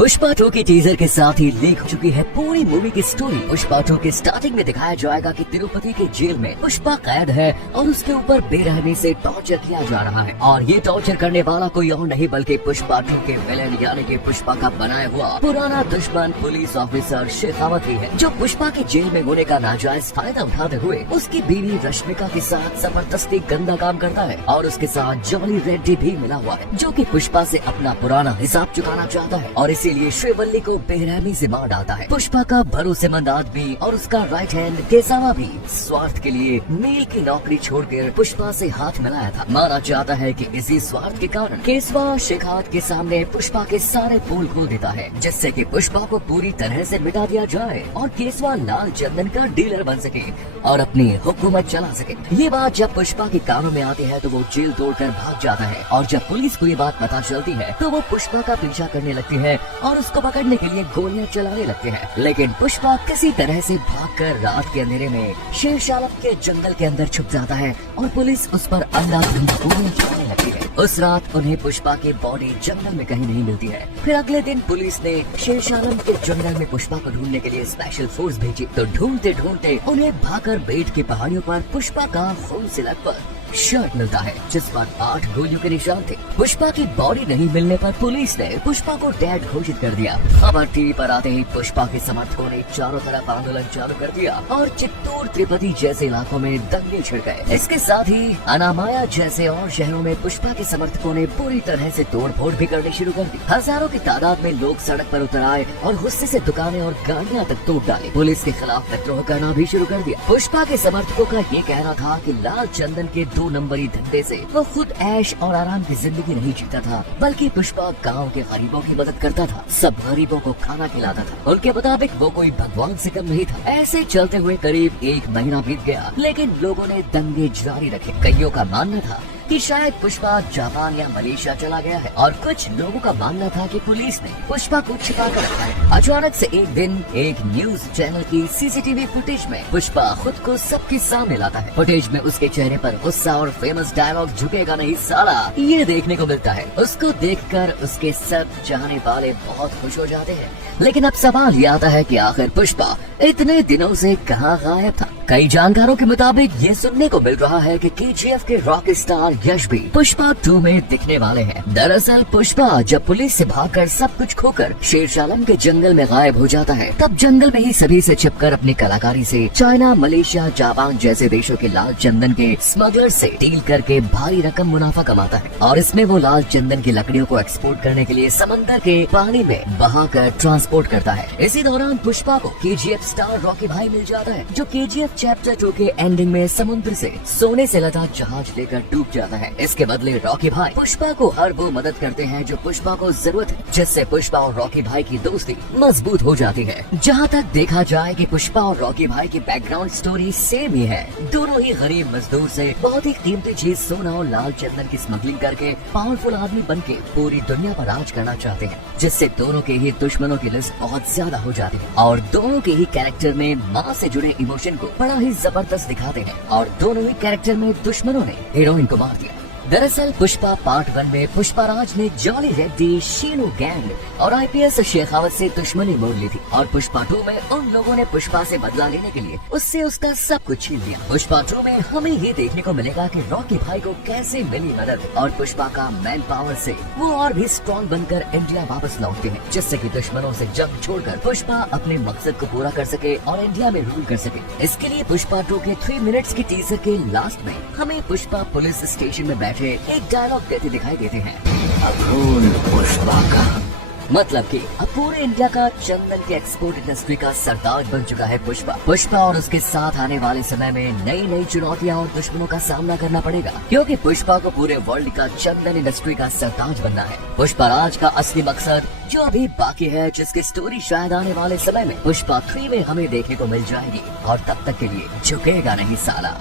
पुष्पा 2 के टीजर के साथ ही लीक हो चुकी है पूरी मूवी की स्टोरी। पुष्पा 2 के स्टार्टिंग में दिखाया जाएगा कि तिरुपति के जेल में पुष्पा कैद है और उसके ऊपर बेरहमी से टॉर्चर किया जा रहा है और ये टॉर्चर करने वाला कोई और नहीं बल्कि पुष्पा 2 के विलेन यानी कि पुष्पा का बनाया हुआ पुराना दुश्मन पुलिस ऑफिसर शेखावत ही है, जो पुष्पा के जेल में होने का नाजायज फायदा उठाते हुए उसकी बीवी रश्मिका के साथ जबरदस्ती गंदा काम करता है और उसके साथ जॉली रेड्डी भी मिला हुआ है, जो कि पुष्पा से अपना पुराना हिसाब चुकाना चाहता है और इसीलिए श्रीवल्ली को बेरहमी से मार डालता है। पुष्पा का भरोसेमंद आदमी और उसका राइट हैंड केसावा भी स्वार्थ के लिए मेल की नौकरी छोड़कर पुष्पा से हाथ मिलाया था। माना जाता है कि इसी स्वार्थ के कारण केसवा शेखावत के सामने पुष्पा के सारे पोल खोल देता है, जिससे कि पुष्पा को पूरी तरह से मिटा दिया जाए और केसवा लाल चंदन का डीलर बन सके और अपनी हुकूमत चला सके। ये बात जब पुष्पा के कानों में आती है तो वो जेल तोड़कर भाग जाता है और जब पुलिस को ये बात पता चलती है तो वो पुष्पा का पीछा करने लगती है और उसको पकड़ने के लिए गोलियां चलाने लगते हैं। लेकिन पुष्पा किसी तरह से भागकर रात के अंधेरे में शेरशालम के जंगल के अंदर छुप जाता है और पुलिस उस पर अंधाधुंध गोलियां चलाने लगती है। उस रात उन्हें पुष्पा की बॉडी जंगल में कहीं नहीं मिलती है। फिर अगले दिन पुलिस ने शेरशालम के जंगल में पुष्पा को ढूंढने के लिए स्पेशल फोर्स भेजी तो ढूंढते ढूंढते उन्हें भाकर बेट की पहाड़ियों पर पुष्पा का खून से लथपथ शर्ट मिलता है जिस पर 8 गोलियों के निशान थे। पुष्पा की बॉडी नहीं मिलने पर पुलिस ने पुष्पा को डेड घोषित कर दिया। खबर टीवी पर आते ही पुष्पा के समर्थकों ने चारों तरफ आंदोलन चालू कर दिया और चित्तूर तिरुपति जैसे इलाकों में दंगे छिड़ गए। इसके साथ ही अनामाया जैसे और शहरों में पुष्पा के समर्थकों ने पूरी तरह से तोड़फोड़ भी करनी शुरू कर दी। हजारों की तादाद में लोग सड़क पर उतर आए और गुस्से से दुकानें और गाड़ियां तक तोड़ डाली। पुलिस के खिलाफ विद्रोह करना भी शुरू कर दिया। पुष्पा के समर्थकों का ये कहना था कि लाल चंदन के 2 नंबरी धंधे से वो खुद ऐश और आराम की जिंदगी नहीं जीता था, बल्कि पुष्पा गांव के गरीबों की मदद करता था, सब गरीबों को खाना खिलाता था। उनके मुताबिक वो कोई भगवान से कम नहीं था। ऐसे चलते हुए करीब 1 महीना बीत गया, लेकिन लोगों ने दंगे जारी रखे। कईयों का मानना था कि शायद पुष्पा जापान या मलेशिया चला गया है और कुछ लोगों का मानना था कि पुलिस ने पुष्पा को छिपा कर रखा है। अचानक से एक दिन एक न्यूज चैनल की सीसीटीवी फुटेज में पुष्पा खुद को सबके सामने लाता है। फुटेज में उसके चेहरे पर गुस्सा और फेमस डायलॉग झुकेगा नहीं साला ये देखने को मिलता है। उसको देखकर उसके सब चाहने वाले बहुत खुश हो जाते हैं। लेकिन अब सवाल ये आता है कि आखिर पुष्पा इतने दिनों से कहाँ गायब था। कई जानकारों के मुताबिक ये सुनने को मिल रहा है कि केजीएफ के रॉक स्टार यश भी पुष्पा 2 में दिखने वाले हैं। दरअसल पुष्पा जब पुलिस से भागकर सब कुछ खोकर शेरशालम के जंगल में गायब हो जाता है, तब जंगल में ही सभी से छिपकर अपनी कलाकारी से चाइना, मलेशिया, जापान जैसे देशों के लाल चंदन के स्मगलर से डील करके भारी रकम मुनाफा कमाता है और इसमें वो लाल चंदन की लकड़ियों को एक्सपोर्ट करने के लिए समंदर के पानी में बहाकर ट्रांसपोर्ट करता है। इसी दौरान पुष्पा को केजीएफ स्टार रॉकी भाई मिल जाता है, जो केजीएफ चैप्टर 2 के एंडिंग में समुद्र से सोने से लदा जहाज लेकर डूब जाता है। इसके बदले रॉकी भाई पुष्पा को हर वो मदद करते हैं जो पुष्पा को जरूरत है, जिससे पुष्पा और रॉकी भाई की दोस्ती मजबूत हो जाती है। जहाँ तक देखा जाए कि पुष्पा और रॉकी भाई की बैकग्राउंड स्टोरी सेम ही है। दोनों ही गरीब मजदूर से बहुत ही कीमती चीज सोना और लाल चंदन की स्मगलिंग करके पावरफुल आदमी बनके पूरी दुनिया पर राज करना चाहते हैं, जिससे दोनों के ही दुश्मनों की लिस्ट बहुत ज्यादा हो जाती है और दोनों के ही कैरेक्टर में माँ से जुड़े इमोशन को बड़ा ही जबरदस्त दिखाते हैं और दोनों ही कैरेक्टर में दुश्मनों ने हीरोइन को मार दिया। दरअसल पुष्पा पार्ट 1 में पुष्पाराज ने जॉली रेड्डी, शीनू गैंग और आईपीएस शेखावत से दुश्मनी मोड़ ली थी और पुष्पा 2 में उन लोगों ने पुष्पा से बदला लेने के लिए उससे उसका सब कुछ छीन लिया। पुष्पा 2 में हमें ये देखने को मिलेगा कि रॉकी भाई को कैसे मिली मदद और पुष्पा का मैन पावर से वो और भी स्ट्रॉन्ग बनकर इंडिया वापस लौटते हैं, जिससे कि दुश्मनों से जंग छोड़कर पुष्पा अपने मकसद को पूरा कर सके और इंडिया में रूल कर सके। इसके लिए पुष्पा 2 के 3 मिनट्स की टीजर के लास्ट में हमें पुष्पा पुलिस स्टेशन में बैठे एक डायलॉग देते दिखाई देते हैं, अब्रुल पुष्पा का मतलब कि अब पूरे इंडिया का चंदन के एक्सपोर्ट इंडस्ट्री का सरताज बन चुका है पुष्पा और उसके साथ आने वाले समय में नई नई चुनौतियां और दुश्मनों का सामना करना पड़ेगा, क्योंकि पुष्पा को पूरे वर्ल्ड का चंदन इंडस्ट्री का सरताज बनना है। पुष्पाराज का असली मकसद जो अभी बाकी है, जिसकी स्टोरी शायद आने वाले समय में पुष्पा 3 में हमें देखने को मिल जाएगी और तब तक के लिए झुकेगा नहीं साला।